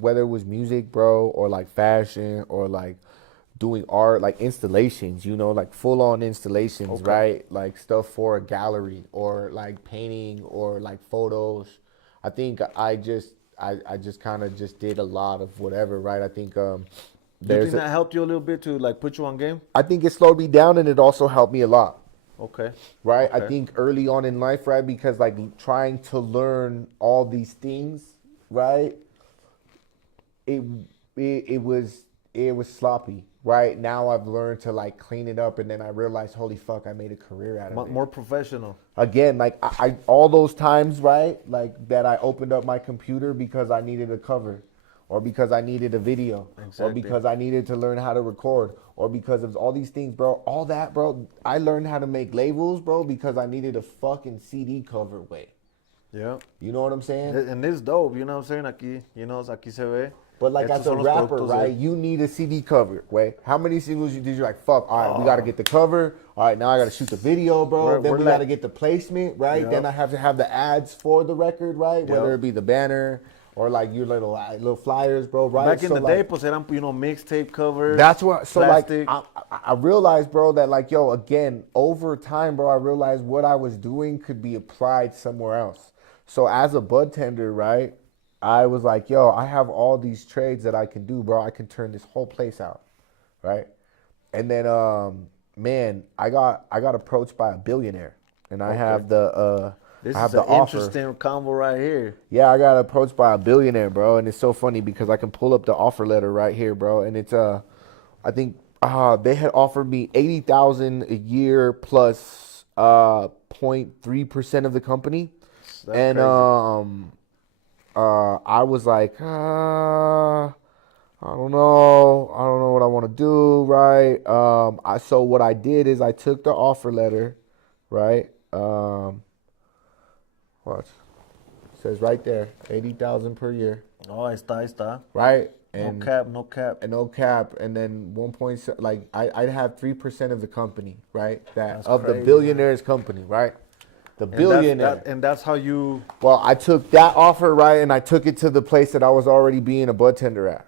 whether it was music, bro, or like fashion or like doing art, like installations, you know, like full on installations, right? Like stuff for a gallery or like painting or like photos. I think I just kind of just did a lot of whatever, right? I think Do you there's think that helped you a little bit to like put you on game? I think it slowed me down and it also helped me a lot. Okay. Right? Okay. I think early on in life, right? Because like trying to learn all these things, right? It was sloppy, right? Now I've learned to like clean it up, and then I realized, holy fuck, I made a career out of it. More professional. Again, like I all those times, right? Like that I opened up my computer because I needed a cover, or because I needed a video, or Exactly. because I needed to learn how to record, or because of all these things, bro. All that, bro. I learned how to make labels, bro, because I needed a fucking CD cover way. Yeah. You know what I'm saying? And it's dope, you know what I'm saying? Aquí, you know, aquí se ve. But like Estos as a son los rapper, productos right, you need a CD cover, way. How many singles did you like, fuck, all right, we got to get the cover. All right, now I got to shoot the video, bro. Then we got to get the placement, right? Yep. Then I have to have the ads for the record, right? Whether Yep. it be the banner or like your little flyers, bro, right? Back in So, the like, day, pues eran, you know, mixtape covers. that's what, so plastic. like, I realized, bro, that like, yo, again, over time, bro, I realized what I was doing could be applied somewhere else. So as a bud tender, right, I was like, yo, I have all these trades that I can do, bro. I can turn this whole place out, right? And then, man, I got approached by a billionaire, and I have the This I have is the an offer. interesting combo right here. Yeah, I got approached by a billionaire, bro, and it's so funny because I can pull up the offer letter right here, bro, and it's I think they had offered me $80,000 a year plus 0.3% of the company, That's and crazy. I was like, I don't know what I want to do, right? So what I did is I took the offer letter, right? Watch. It says right there, 80,000 per year, Oh, ahí está. right? No cap, no cap. And no cap, and then 1.7, like I'd have 3% of the company, right? That's Of the crazy, billionaire's company, right? The billionaire. And that's how you. Well, I took that offer, right, and I took it to the place that I was already being a bud tender at,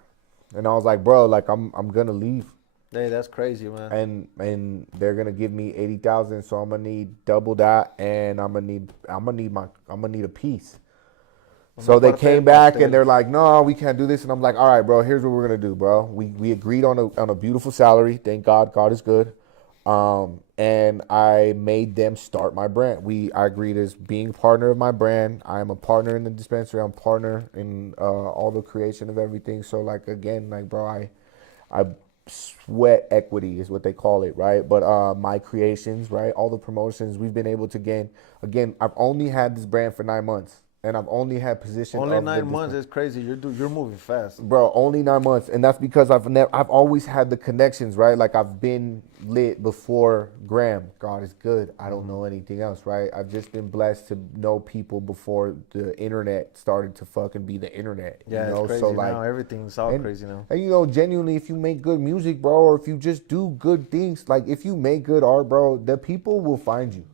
and I was like, bro, like I'm gonna leave, Hey, that's crazy, man. and they're gonna give me 80,000, so I'm gonna need double that, and I'm gonna need a piece. So they parte came del back pastel. and they're like, no, we can't do this, and I'm like, all right, bro, here's what we're gonna do, bro. We agreed on a beautiful salary. Thank God, God is good. And I made them start my brand. I agreed as being a partner of my brand. I'm a partner in the dispensary. I'm a partner in all the creation of everything. So like again, like bro, I sweat equity is what they call it, right? But my creations, right? All the promotions we've been able to gain. Again, I've only had this brand for 9 months, and I've only had position. Only of 9 months is crazy. You're moving fast. Bro, only 9 months, and that's because I've always had the connections, right? Like I've been lit before Graham. God is good. I don't know anything else, right? I've just been blessed to know people before the internet started to fucking be the internet. Yeah, you know? it's crazy So like, now. Everything's all crazy now. and you know, genuinely, if you make good music, bro, or if you just do good things, like if you make good art, bro, the people will find you.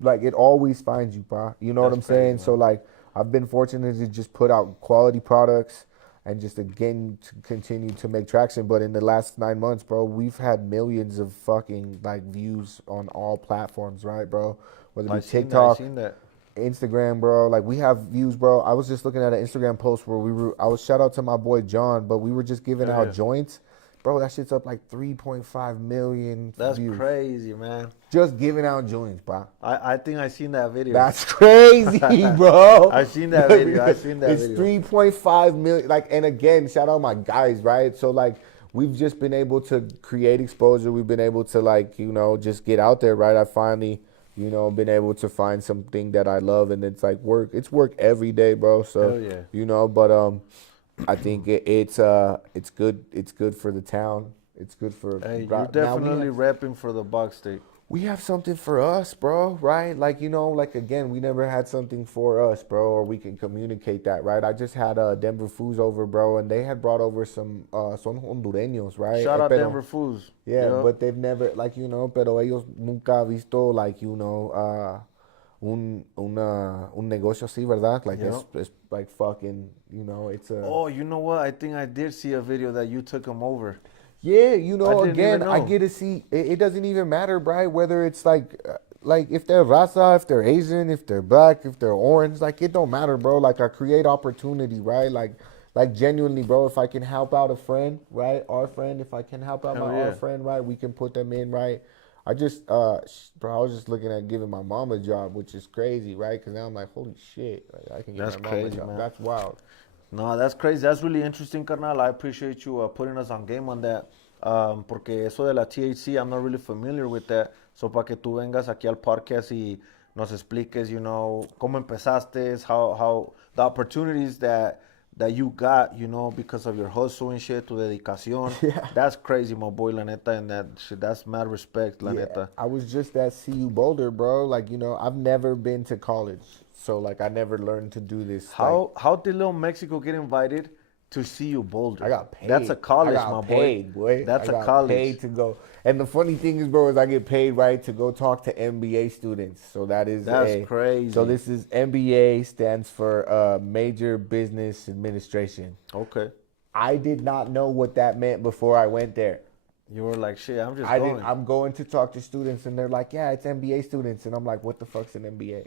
Like it always finds you, bro. You know what I'm That's crazy, saying? man. So like, I've been fortunate to just put out quality products and just again to continue to make traction. But in the last 9 months, bro, we've had millions of fucking like views on all platforms, right, bro? whether it I be seen that. I TikTok, seen that. Instagram, bro. Like we have views, bro. I was just looking at an Instagram post where I was shout out to my boy John, but we were just giving out joints. Bro, that shit's up like 3.5 million That's views. crazy, man. Just giving out joints, bro. I think I seen that video. That's crazy, bro. I seen that video. I seen that it's video. It's 3.5 million. Like, and again, shout out my guys, right? So like, we've just been able to create exposure. We've been able to like, you know, just get out there, right? I finally, you know, been able to find something that I love, and it's like work. It's work every day, bro. So, Hell yeah. you know, but I think it's good. It's good for the town. It's good for. Hey, you're definitely repping for the box state. We have something for us, bro, right? Like, you know, like, again, we never had something for us, bro, or we can communicate that, right? I just had Denver Foods over, bro, and they had brought over some son hondureños, right? Shout out Denver Foods. Yeah, but they've never, like, you know, pero ellos nunca visto, like, you know, un negocio así, ¿verdad? Like, it's like fucking, you know, it's a... Oh, you know what? I think I did see a video that you took them over. Yeah, you know, again, I get to see, it doesn't even matter, right? Whether it's like if they're raza, if they're Asian, if they're black, if they're orange, like, it don't matter, bro. Like, I create opportunity, right? Like genuinely, bro, if I can help out a friend, right? Our friend, if I can help out our friend, right? We can put them in, right? I just, bro, I was just looking at giving my mom a job, which is crazy, right? Because now I'm like, holy shit, like, I can give my mom a job. Man. That's wild. No, that's crazy. That's really interesting, carnal. I appreciate you putting us on game on that. Porque eso de la THC, I'm not really familiar with that. So, para que tú vengas aquí al podcast y nos expliques, you know, cómo empezaste, how the opportunities that you got, you know, because of your hustle and shit, tu dedicación. Yeah. That's crazy, my boy, la neta, and that shit, that's mad respect, la neta. I was just at CU Boulder, bro. Like, you know, I've never been to college. So, like, I never learned to do this. How did LIL MEXICO get invited to CU Boulder? I got paid. That's a college, my paid, boy. That's I got college. Paid to go. And the funny thing is, bro, is I get paid, right, to go talk to MBA students. So that's crazy. So this is MBA, stands for Major Business Administration. Okay. I did not know what that meant before I went there. You were like, shit, I'm going to talk to students, and they're like, yeah, it's MBA students. And I'm like, what the fuck's an MBA?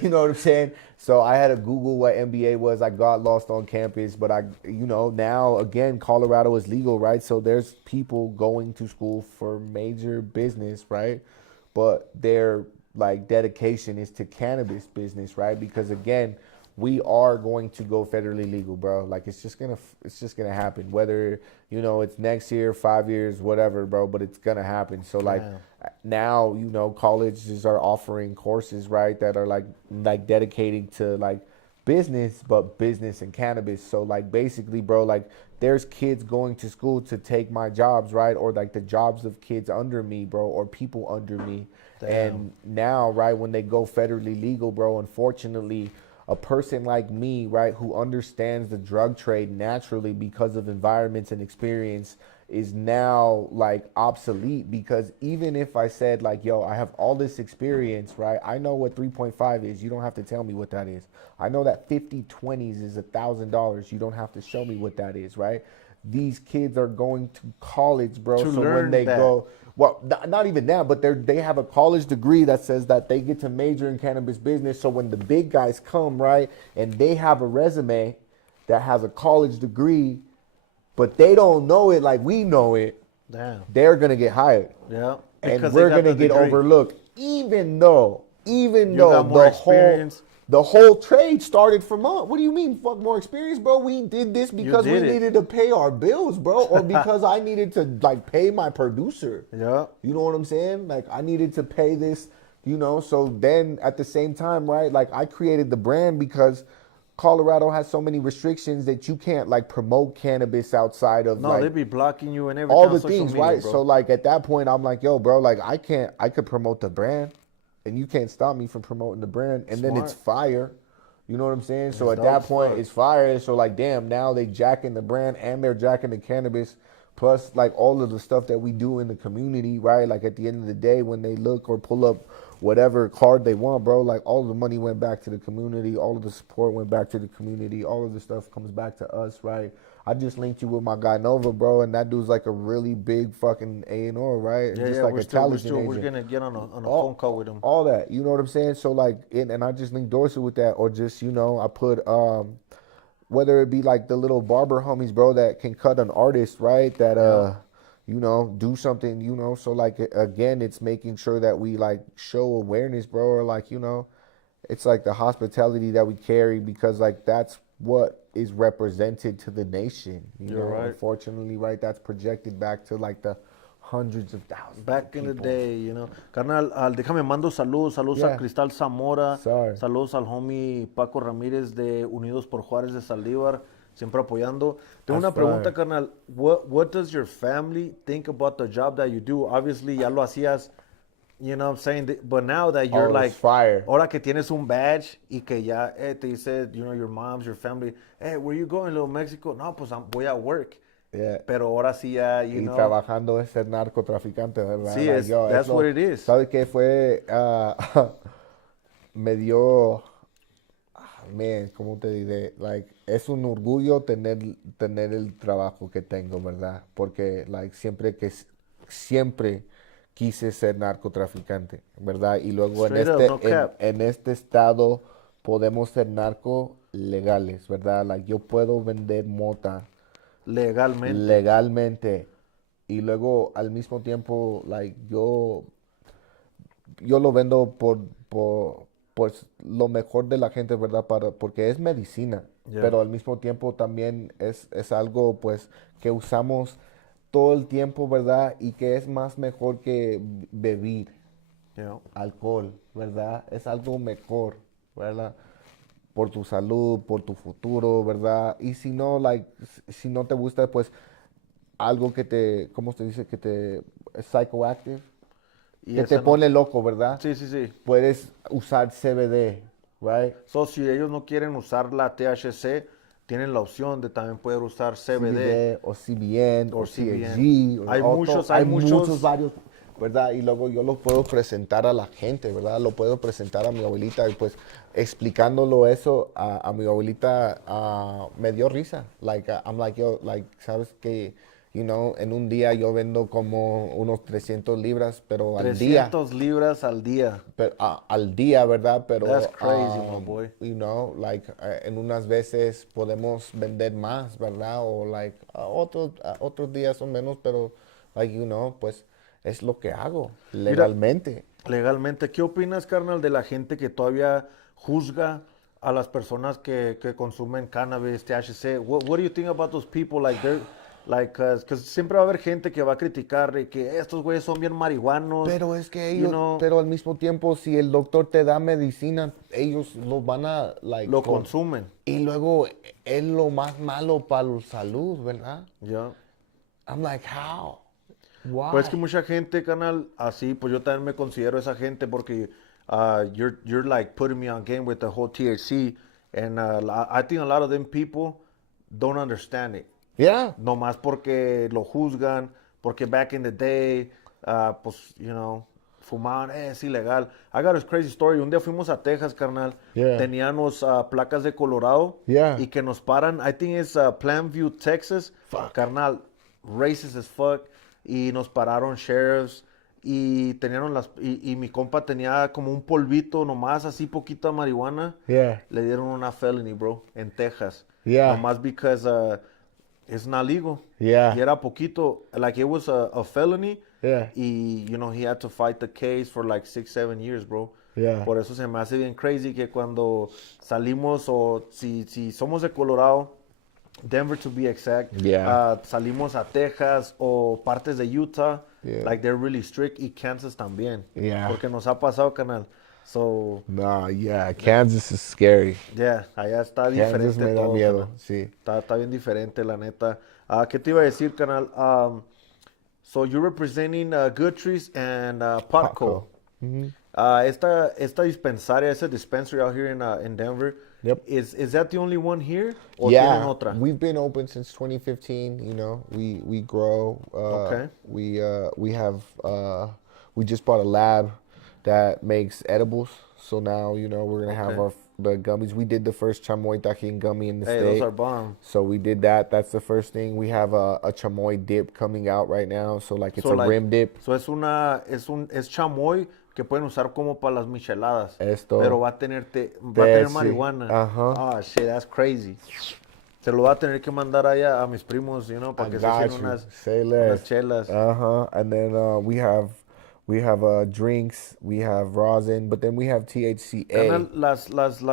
You know what I'm saying? So I had to Google what MBA was. I got lost on campus, but you know, now again, Colorado is legal, right? So there's people going to school for major business, right? But their like dedication is to cannabis business, right? Because again, we are going to go federally legal, bro. Like, it's just gonna happen. Whether, you know, it's next year, 5 years, whatever, bro, but it's gonna happen. So like now, you know, colleges are offering courses, right, that are like dedicating to like business, but business and cannabis. So like basically, bro, like there's kids going to school to take my jobs, right? Or like the jobs of kids under me, bro, or people under me. Damn. And now, right, when they go federally legal, bro, unfortunately, a person like me, right, who understands the drug trade naturally because of environments and experience is now like obsolete, because even if I said like, yo, I have all this experience, right, I know what 3.5 is. You don't have to tell me what that is. I know that 50 20s is $1,000. You don't have to show me what that is, right? These kids are going to college, bro. So when they go, well, not even that, but they have a college degree that says that they get to major in cannabis business. So when the big guys come, right, and they have a resume that has a college degree, but they don't know it like we know it, damn, they're going to get hired. Yeah. And we're going to get overlooked, even though the whole trade started from us. What do you mean, fuck more experience, bro? We did this because we needed to pay our bills, bro, or because I needed to like pay my producer. Yeah. You know what I'm saying? Like I needed to pay this, you know. So then at the same time, right, like I created the brand because Colorado has so many restrictions that you can't like promote cannabis outside of they'd be blocking you and everything. All the things, media, right? Bro. So like at that point, I'm like, yo, bro, like I could promote the brand. And you can't stop me from promoting the brand. And then it's fire. You know what I'm saying? So at that point, it's fire. So like, damn, now they jacking the brand and they're jacking the cannabis. Plus, like, all of the stuff that we do in the community, right? Like, at the end of the day, when they look or pull up whatever card they want, bro. Like all of the money went back to the community, all of the support went back to the community, all of the stuff comes back to us, right? I just linked you with my guy Nova, bro, and that dude's like a really big fucking A&R, right? And just like a television agent. We're gonna get on a phone call with him. All that, you know what I'm saying? So like, and I just linked Dorsey with that, or just, you know, I put whether it be like the little barber homies, bro, that can cut an artist, right? That you know, do something, you know. So like again, it's making sure that we like show awareness, bro, or like, you know, it's like the hospitality that we carry, because like that's what is represented to the nation. You know, right. Unfortunately, right, that's projected back to like the hundreds of thousands. Back in the day, you know. Carnal, déjame mando saludos a Cristal Zamora, saludos al homie Paco Ramírez de Unidos por Juárez de Saldívar, siempre apoyando. Tengo una pregunta, carnal. What does your family think about the job that you do? Obviously, ya lo hacías, you know what I'm saying? But now that you're like, fire. Ahora que tienes un badge y que ya te dice, you know, your moms, your family, hey, where you going, Little Mexico? No, pues voy a work. Yeah. Pero ahora sí ya, you know. Y trabajando es ser narcotraficante, ¿verdad? Sí, like, that's what it is. ¿Sabes qué fue? Me dio, man, ¿cómo te diré? Like, es un orgullo tener el trabajo que tengo, ¿verdad? Porque, like, siempre quise ser narcotraficante, ¿verdad? Y luego en este estado podemos ser narco legales, ¿verdad? Like, yo puedo vender mota legalmente, y luego al mismo tiempo, like, yo lo vendo por pues lo mejor de la gente, ¿verdad? Porque es medicina, pero al mismo tiempo también es algo pues que usamos todo el tiempo, ¿verdad? Y que es más mejor que beber alcohol, ¿verdad? Es algo mejor, ¿verdad? Por tu salud, por tu futuro, ¿verdad? Y si no, like, si no te gusta, pues algo que te, ¿cómo se dice? Que te es psychoactive, que te pone loco, ¿verdad? Sí, sí, sí. Puedes usar CBD, right? So, si ellos no quieren usar la THC, tienen la opción de también poder usar CBD o CBN o CBG. Hay muchos, varios, ¿verdad? Y luego yo lo puedo presentar a la gente, ¿verdad? Lo puedo presentar a mi abuelita, y pues explicándolo eso a mi abuelita me dio risa. Like, I'm like, yo, like, ¿sabes qué? You know, en un día yo vendo como unos 300 libras, pero al día. 300 libras al día. Pero, al día, ¿verdad? Pero, that's crazy, my boy. You know, like, en unas veces podemos vender más, ¿verdad? O, like, otros días son menos, pero, like, you know, pues, es lo que hago legalmente. Mira, legalmente. ¿Qué opinas, carnal, de la gente que todavía juzga a las personas que consumen cannabis, THC? What do you think about those people? Like, they're... Like, cause siempre va a haber gente que va a criticar y que estos güeyes son bien marihuanos. Pero es que ellos, pero al mismo tiempo, si el doctor te da medicina, ellos lo van a, like, lo consumen. Y luego es lo más malo para la salud, ¿verdad? Yeah. I'm like, how? Why? Pues es que mucha gente, canal, así, pues yo también me considero esa gente porque you're like putting me on game with the whole THC, and I think a lot of them people don't understand it. Yeah. No más porque lo juzgan, porque back in the day, pues, you know, fumaban, es ilegal. I got a crazy story. Un día fuimos a Texas, carnal. Yeah. Teníamos placas de Colorado. Yeah. Y que nos paran, I think it's Plainview, Texas. Fuck. Carnal, racist as fuck. Y nos pararon sheriffs. Y tenían y mi compa tenía como un polvito nomás, así poquita marihuana. Yeah. Le dieron una felony, bro, en Texas. Yeah. Nomás because it's not legal. Yeah. Y era poquito, like it was a felony. Yeah. Y, you know, he had to fight the case for like 6-7 years, bro. Yeah. Por eso se me hace bien crazy que cuando salimos, o si somos de Colorado, Denver to be exact, salimos a Texas o partes de Utah, like they're really strict, y Kansas también. Yeah. Porque nos ha pasado, canal. So, Kansas is scary. Yeah, allá está Kansas diferente me da todo, miedo, canal. sí. Está bien diferente, la neta. ¿Qué te iba a decir, canal? So you're representing Good Trees and Potco. Mm-hmm. Esta dispensaria, esa dispensary out here in Denver, yep. Is that the only one here? ¿O tienen otra? We've been open since 2015. You know, we grow. Okay. We have we just bought a lab that makes edibles. So now, you know, we're gonna have the gummies. We did the first chamoy tajin gummy in the Hey, state. those are bomb. So we did that. That's the first thing. We have a chamoy dip coming out right now. So like it's a rim dip. So es chamoy que pueden usar como para las micheladas. Esto. Pero va a tener marihuana. Oh, shit, that's crazy. Se lo va a tener que mandar allá a mis primos, you know, para que se echen unas chelas. And then we have drinks, we have rosin, but then we have THCA. Carnal, las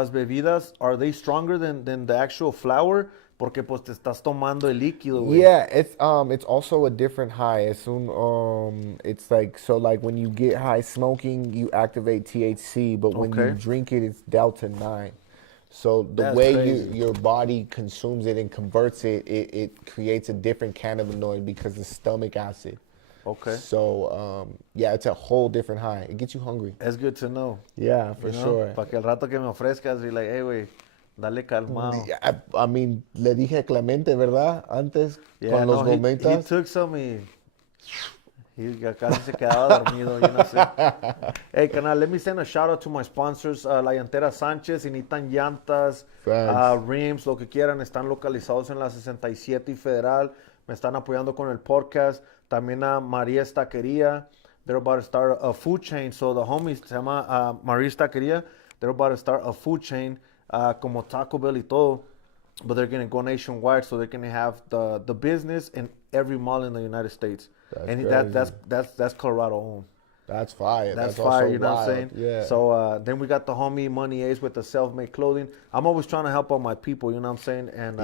bebidas, are they stronger than the actual flower? Porque pues te estás tomando el líquido, güey. Yeah, it's also a different high. It's like, so like when you get high smoking, you activate THC, but when you drink it, it's Delta 9. So the way your body consumes it and converts it, it creates a different cannabinoid because of stomach acid. Okay. So, yeah, it's a whole different high. It gets you hungry. That's good to know. Yeah, for sure. Para que el rato que me ofrezcas, be like, hey, güey, dale calmado. I mean, le dije Clemente, ¿verdad? Antes, con los gomitas. He took some y casi se quedaba dormido, yo no sé. Hey, canal, let me send a shout out to my sponsors, La Llantera Sánchez, si necesitan llantas, rims, lo que quieran, están localizados en la 67 y Federal, me están apoyando con el podcast. También a María Estaquería, they're about to start a food chain, so the homies se llama María Estaquería, they're about to start a food chain, como Taco Bell y todo, but they're going to go nationwide, so they're going to have the business in every mall in the United States. That's Colorado owned. That's fire. That's fire, you know wild. what I'm saying? Yeah. So then we got the homie Money Ace with the self-made clothing. I'm always trying to help out my people, you know what I'm saying? And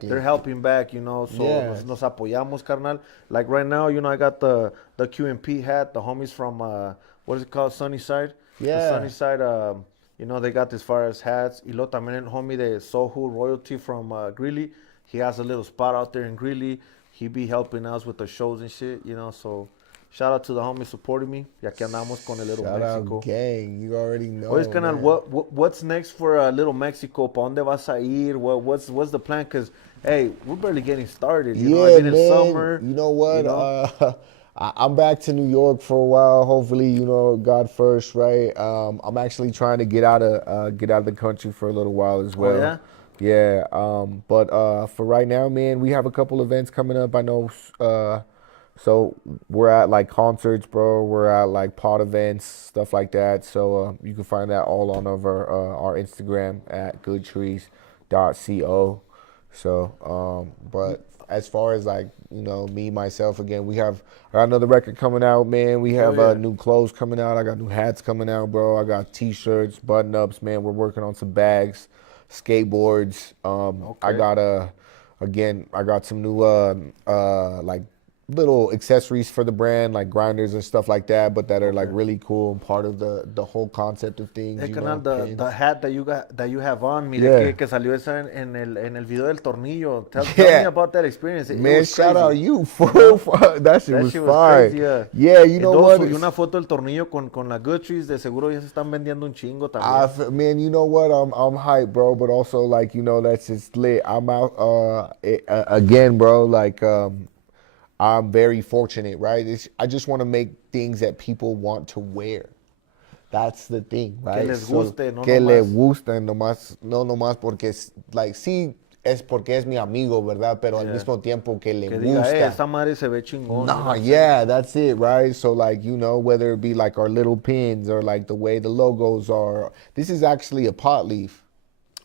they're helping back, you know, so nos apoyamos, carnal. Like right now, you know, I got the QMP hat, the homies from, what is it called, Sunnyside? Yeah. The Sunnyside, you know, they got this far as hats. Y luego también el homie de Sohu Royalty from Greeley. He has a little spot out there in Greeley. He be helping us with the shows and shit, you know, so... Shout out to the homies supporting me. Y aquí andamos con el Little Mexico. Out, gang. You already know. Oye, canal, what's next for Little Mexico? ¿Pa dónde vas a ir? What's the plan? Because, hey, we're barely getting started. You know, I mean, it's summer. You know what? You know? I'm back to New York for a while. Hopefully, you know, God first, right? I'm actually trying to get out of the country for a little while as well. Oh, yeah? Yeah. But for right now, man, we have a couple events coming up. I know. So we're at like concerts, bro. We're at like pod events, stuff like that. So you can find that all on our Instagram at goodtrees.co. So, but as far as like, you know, me, myself, again, I got another record coming out, man. We have new clothes coming out. I got new hats coming out, bro. I got t-shirts, button-ups, man. We're working on some bags, skateboards. I got some new, like, little accessories for the brand, like grinders and stuff like that, but that are like really cool and part of the whole concept of things. Hey, canal, the hat that you have on, mire que salió esa en el video del tornillo. Tell me about that experience. Man, shout out you, fool. That shit was fire. Crazy, yeah, you know what? Subí una foto del tornillo con la Good Trees, de seguro ya se están vendiendo un chingo también. Man, you know what? I'm hyped, bro, but also like, you know, that's just lit. I'm out again, bro, like I'm very fortunate, right? I just want to make things that people want to wear. That's the thing, right? Que les guste, no que nomás. les guste, no nomás porque es, like, sí, es porque es mi amigo, ¿verdad? Pero al mismo tiempo que le diga, gusta. Esta madre se ve chingón. Nah, yeah, that's it, right? So, like, you know, whether it be like our little pins or like the way the logos are. This is actually a pot leaf.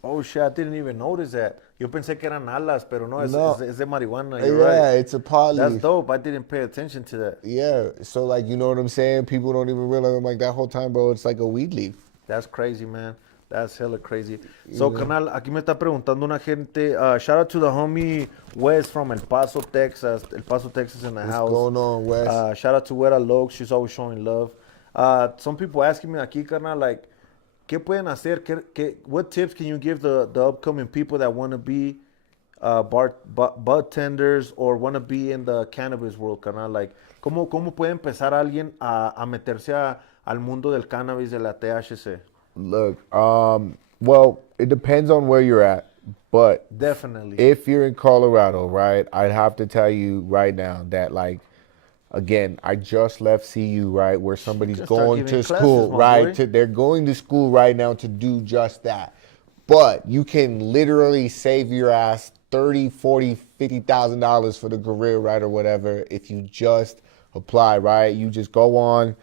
Oh, shit, I didn't even notice that. Yo pensé que eran alas, pero no, es de marihuana. Yeah, You're right. It's a pot leaf. That's dope. I didn't pay attention to that. Yeah, so like, you know what I'm saying? People don't even realize, I'm like, that whole time, bro, it's like a weed leaf. That's crazy, man. That's hella crazy. So, canal, aquí me está preguntando una gente. Shout out to the homie Wes from El Paso, Texas. El Paso, Texas in the house. What's going on, Wes? Shout out to Wera Logue. She's always showing love. Some people asking me aquí, carnal, like, ¿qué pueden hacer? What tips can you give the upcoming people that want to be bud tenders or want to be in the cannabis world, carnal? Like, ¿cómo puede empezar alguien a meterse al mundo del cannabis, de la THC? Look, well, it depends on where you're at, but definitely, if you're in Colorado, right, I'd have to tell you right now that, like, again, I just left CU, right, where somebody's Just start going giving to classes, school, my right? boy. They're going to school right now to do just that. But you can literally save your ass 30, 40, $50,000 for the career, right, or whatever, if you just apply, right? You just go on,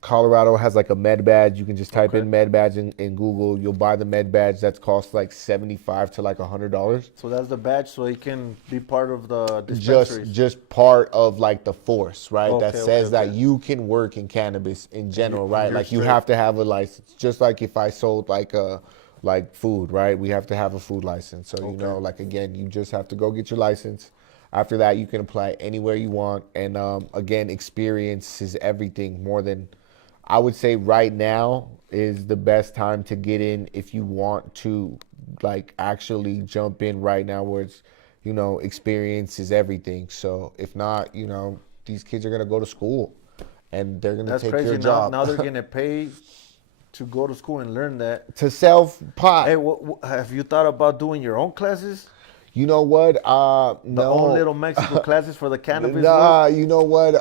Colorado has like a med badge. You can just type in med badge in Google. You'll buy the med badge. That's cost like $75 to like $100. So that's the badge, so he can be part of the dispensaries. Just part of like the force, right? Okay, That says that okay. you can work in cannabis in general, right? you're Like you straight. have to have a license. Just like if I sold like food, right? We have to have a food license. So you know, like again, you just have to go get your license. After that, you can apply anywhere you want. And again, experience is everything. More than, I would say right now is the best time to get in if you want to like actually jump in right now, where it's, experience is everything. So if not, these kids are gonna go to school and they're gonna That's take crazy. your job. Now they're getting paid to go to school and learn that. To self pot. Hey, have you thought about doing your own classes? You know what? The No. own little Mexico classes for the cannabis Nah, world? you know what?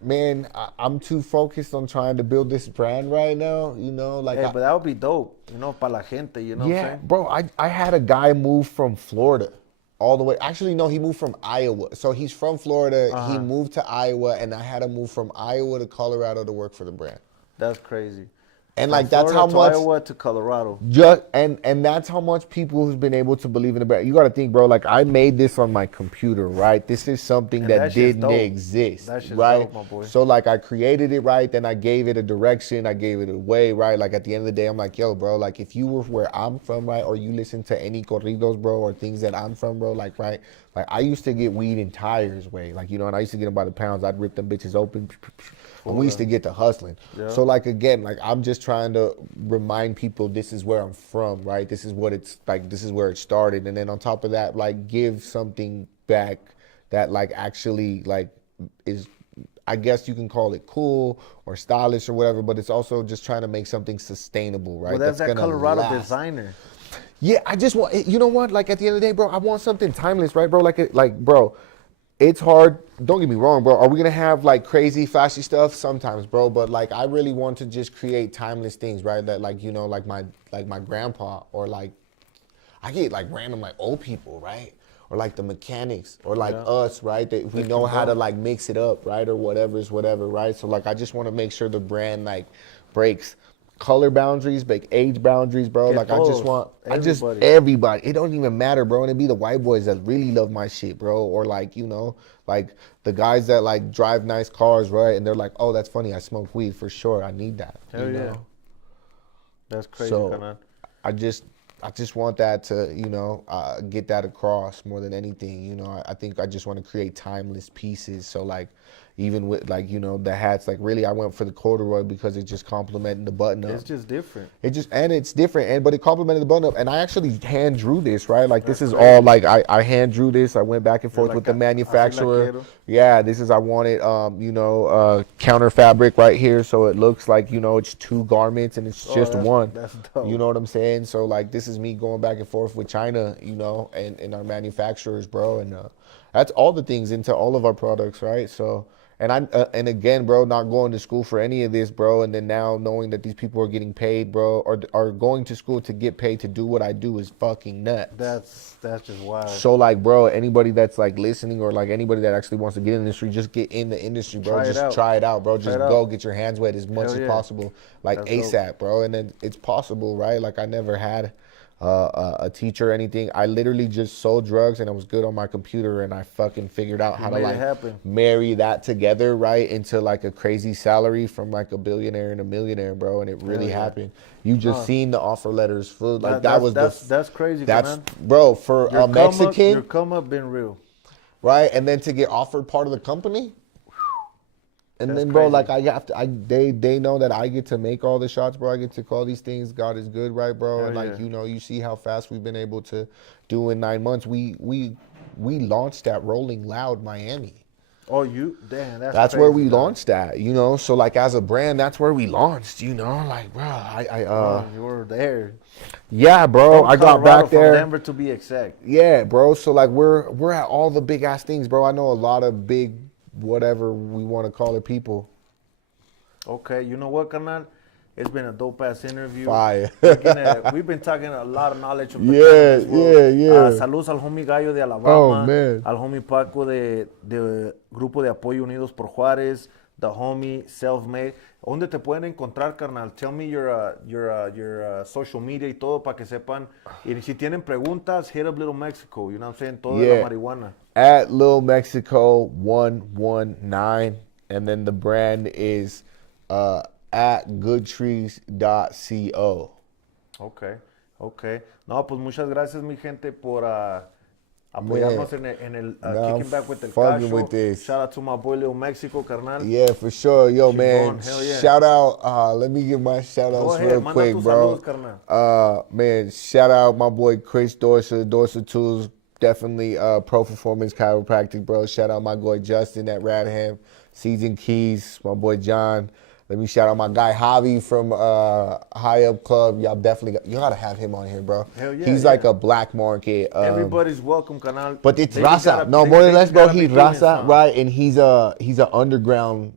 Man, I'm too focused on trying to build this brand right now. Like Hey, but that would be dope, para la gente, you know what I'm yeah, saying? bro. I had a guy move from Florida all the way. Actually, no, he moved from Iowa. So he's from Florida. He moved to Iowa, and I had him move from Iowa to Colorado to work for the brand. That's crazy. And From like that's how Florida to much. Iowa to Colorado. Just and that's how much people who's been able to believe in the brand. You got to think, bro. Like I made this on my computer, right? This is something And that that shit's didn't dope. exist, That shit's right? dope, my boy. So like I created it, right? Then I gave it a direction. I gave it a way, right? Like at the end of the day, I'm like, yo, bro. Like if you were where I'm from, right, or you listen to any corridos, bro, or things that I'm from, bro, like right, like I used to get weed in tires, way, like and I used to get them by the pounds. I'd rip them bitches open. And we used to get to hustling. Yeah. So like again, like I'm just trying to remind people this is where I'm from, right? This is what it's like, this is where it started. And then on top of that, like give something back that like actually like is, I guess you can call it cool or stylish or whatever, but it's also just trying to make something sustainable, right? Well, that's that gonna Colorado last. designer. Yeah, I just want, you know what? Like at the end of the day, bro, I want something timeless, right, bro? Like, bro, it's hard. Don't get me wrong, bro. Are we gonna have like crazy, flashy stuff? Sometimes, bro. But like, I really want to just create timeless things, right? That like, like my grandpa, or like, I get like random like old people, right? Or like the mechanics, or like us, right? That we know how to like mix it up, right? Or whatever is whatever, right? So like, I just want to make sure the brand like breaks color boundaries, like age boundaries, bro. Get Like both. I just want, Everybody. everybody. It don't even matter, bro. And it be the white boys that really love my shit, bro. Or like, like the guys that like drive nice cars, right? And they're like, oh, that's funny. I smoke weed for sure. I need that. Hell yeah. That's crazy, So Canan. I just want that to, get that across more than anything. I think I just want to create timeless pieces. So like, even with like, the hats, like really I went for the corduroy because it just complemented the button up. It's just different. It's different, but it complemented the button up. And I actually hand drew this, right? Like this is all like, I hand drew this. I went back and forth like with the así la manufacturer. quiero. Yeah, this is, I wanted, counter fabric right here. So it looks like, it's two garments and it's just one. That's dope. You know what I'm saying? So like, this is me going back and forth with China, and our manufacturers, bro. And that's all the things into all of our products, right? So, and again, bro, not going to school for any of this, bro. And then now knowing that these people are getting paid, bro, or are going to school to get paid to do what I do is fucking nuts. That's just wild. So like, bro, anybody that's like listening, or like anybody that actually wants to get in the industry, just get in the industry, bro. Try it out, bro. Just go get your hands wet as much as possible, like That's ASAP, dope. bro. And then it's possible, right? Like I never had a teacher or anything. I literally just sold drugs and I was good on my computer, and I fucking figured out how to made it like happen. marry that together, right, into like a crazy salary from like a billionaire and a millionaire, bro. And it really happened. You just seen the offer letters for like that's crazy, that's Canan. bro, for a Mexican, Your come up been real. right? And then to get offered part of the company. And That's then, bro, crazy. like they know that I get to make all the shots, bro. I get to call these things. God is good, right, bro? Hell and like, yeah. you see how fast we've been able to do in 9 months. We launched at Rolling Loud, Miami. Oh, damn, That's where we crazy, dog. launched at, you know. So like as a brand, that's where we launched, you know. Like, bro, Oh, you were there. yeah, bro. From I got Colorado, back there. From Denver to be exact. Yeah, bro. So like we're at all the big ass things, bro. I know a lot of big, whatever we want to call it, people. Okay, you know what, carnal? It's been a dope ass interview. Fire. We've been talking a lot of knowledge of the Yeah, cannabis world. yeah. Saludos al homie Gallo de Alabama. Oh, man. Al homie Paco de Grupo de Apoyo Unidos por Juárez. The homie Self-Made. ¿Dónde te pueden encontrar, carnal? Tell me your social media y todo para que sepan. Y si tienen preguntas, hit up Little Mexico. You know what I'm saying? Todo de la marihuana. At LIL MEXICO 119, and then the brand is at goodtrees.co. Okay. No, pues muchas gracias, mi gente, por apoyarnos en el Kicking Back with el fucking Cacho. with this. Shout out to my boy Little Mexico, carnal. Yeah, for sure. Yo, man. Hell yeah. Shout out. Let me give my shout outs real manda quick, tus bro. saludos, carnal. Man, shout out my boy Chris Dorsa Tools. Definitely Pro Performance Chiropractic, bro. Shout out my boy Justin at Radham. Season Keys, my boy John. Let me shout out my guy Javi from High Up Club. Y'all definitely, you gotta have him on here, bro. Hell yeah, He's like a black market. Everybody's welcome, canal. But it's Raza. No, more than less, bro. He's Raza, right? And he's an underground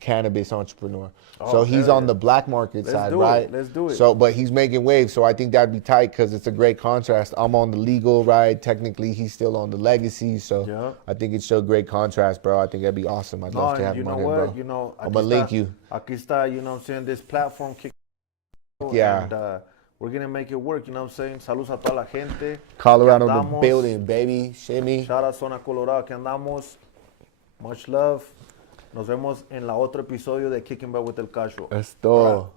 cannabis entrepreneur. So he's on the black market side, right? Let's do it. So, but he's making waves. So I think that'd be tight because it's a great contrast. I'm on the legal, right? Technically, he's still on the legacy. So I think it's a great contrast, bro. I think that'd be awesome. I'd love to have him on here, bro. You know, I'm gonna link you. Aquí está, you know what I'm saying, this platform. Yeah. And we're going to make it work, you know what I'm saying. Saludos a toda la gente. Colorado the building, baby. Shimmy. Shout out Zona Colorado, que andamos. Much love. Nos vemos en la otro episodio de Kicking Back with el Cacho. That's todo.